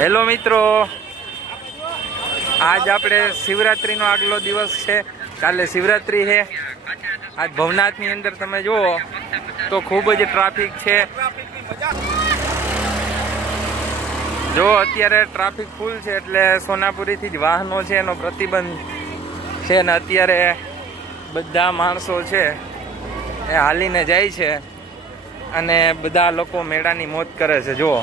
Hello મિત્રો. આજ આપણે શિવરાત્રીનો આગલો દિવસ છે. કાલે શિવરાત્રી છે. આજ ભવનાથની અંદર તમે જુઓ તો ખૂબ જ ટ્રાફિક છે. જો અત્યારે ટ્રાફિક ફૂલ છે એટલે સોનાપુરીથી જ વાહનો છે, એનો પ્રતિબંધ છે ને અત્યારે બધા માણસો છે એ હાલીને જાય છે અને બધા લોકો મેળાની મોત કરે છે. જુઓ.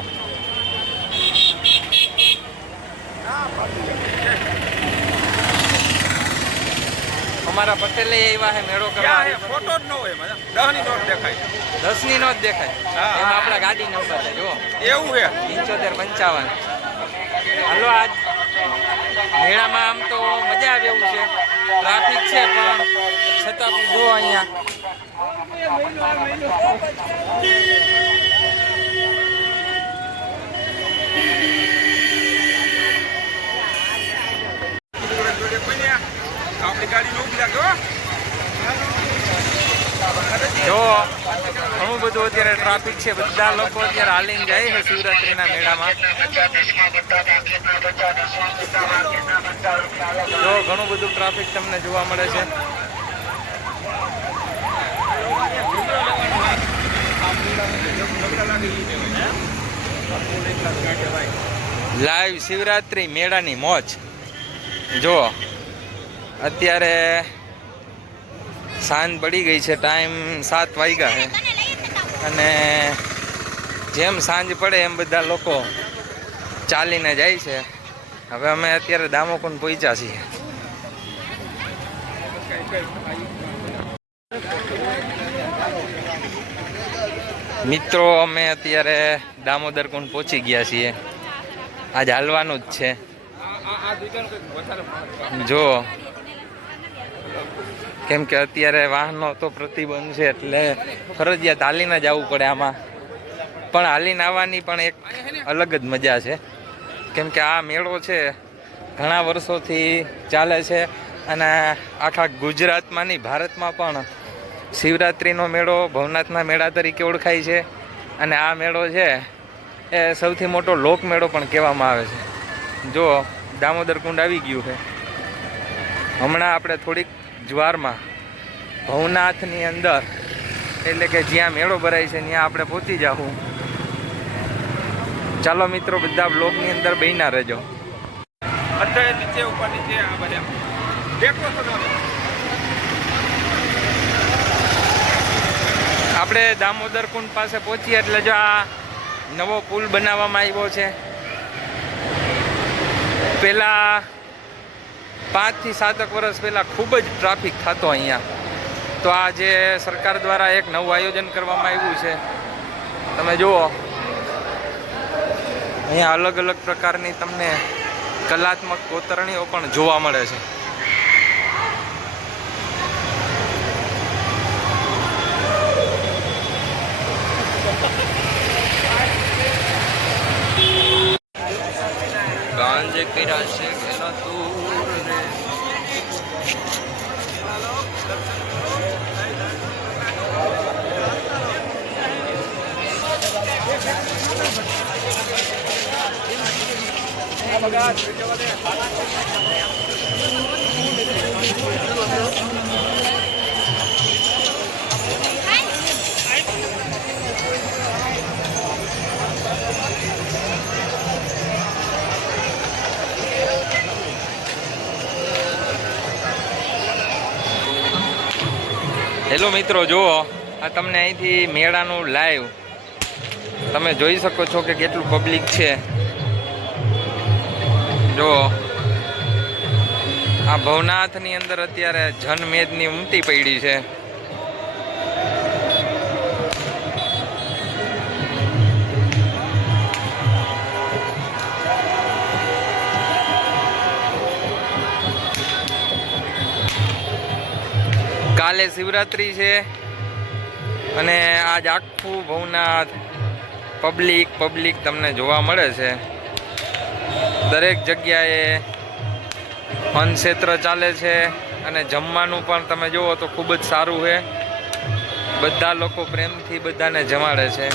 અમારા પટેલે એવા હે મેળો કરવા ફોટો જ ન હોય દહની નોટ દેખાય. દસની નોટ દેખાય. હા, એમાં હા. આપણા ગાડી નંબર છે જુઓ. એવું છે પંચોતેર પંચાવન. હાલો આજ મેળામાં આમ તો મજા આવે એવું છે. ટ્રાફિક છે પણ છતાં પણ જુઓ અહીંયા. જો, ઘણું બધું અત્યારે ટ્રાફિક છે, બધા લોકો અત્યારે હાલીને જાય છે શિવરાત્રિના મેળામાં. જો, ઘણું બધું ટ્રાફિક તમને જોવા મળે છે. લાઈવ શિવરાત્રી મેળાની મોજ. જો અત્યારે સાંજ પડી ગઈ છે ટાઈમ સાત વાગ્યા છે. અને જેમ સાંજ પડે એમ બધા લોકો ચાલીને જાય છે. હવે અમે અત્યારે દામોકુંડ પહોંચ્યા છીએ. મિત્રો અમે અત્યારે દામોદર કુંડ પહોંચી ગયા છીએ. આજ હાલવાનું જ છે. જો કેમ કે અત્યારે વાહનો તો પ્રતિબંધ છે એટલે ફરજિયાત હાલીને જ આવવું પડે આમાં. પણ હાલીને આવવાની પણ એક અલગ જ મજા છે. કેમ કે આ મેળો છે, ઘણા વર્ષોથી ચાલે છે અને આખા ગુજરાતમાં નહીં ભારતમાં પણ શિવરાત્રિનો મેળો ભવનાથના મેળા તરીકે ઓળખાય છે. અને આ મેળો છે, એ સૌથી મોટો લોક મેળો પણ કહેવામાં આવે છે. જો દામોદર કુંડ આવી ગયું છે. હમણાં આપણે થોડીક જ્વારમાં ભવનાથની અંદર એટલે કે જ્યાં મેળો ભરાય છે ત્યાં આપણે પહોંચી જાઉં ચાલો મિત્રો બધા બ્લોકની અંદર બહીના રહેજો. અત્યારે નીચે ઉપર નીચે આ બધા દેખો આપણે દામોદર કુંડ પાસે પહોંચીએ એટલે જો આ નવો પુલ બનાવવામાં આવ્યો છે. પહેલાં પાંચથી સાતક વર્ષ પહેલાં ખૂબ જ ટ્રાફિક થતો અહીંયા. તો આ જે સરકાર દ્વારા એક નવું આયોજન કરવામાં આવ્યું છે, તમે જુઓ. અહીંયા અલગ અલગ પ્રકારની તમને કલાત્મક કોતરણીઓ પણ જોવા મળે છે. ગાંજે કર્યા છે હેલો મિત્રો જુઓ. આ તમને અહીંથી મેળાનું લાઈવ તમે જોઈ શકો છો કે કેટલું પબ્લિક છે. જો, આ ભવનાથની અંદર અત્યારે જનમેદની ઉમટી પડી છે. કાલે શિવરાત્રી છે. અને આજ આખું ભવનાથ પબ્લિક પબ્લિક તમને જોવા મળે છે. દરેક જગ્યાએ અન્નક્ષેત્ર ચાલે છે અને જમવાનું પણ તમે જુઓ તો ખૂબ જ સારું છે. બધા લોકો પ્રેમથી બધાને જમાડે છે.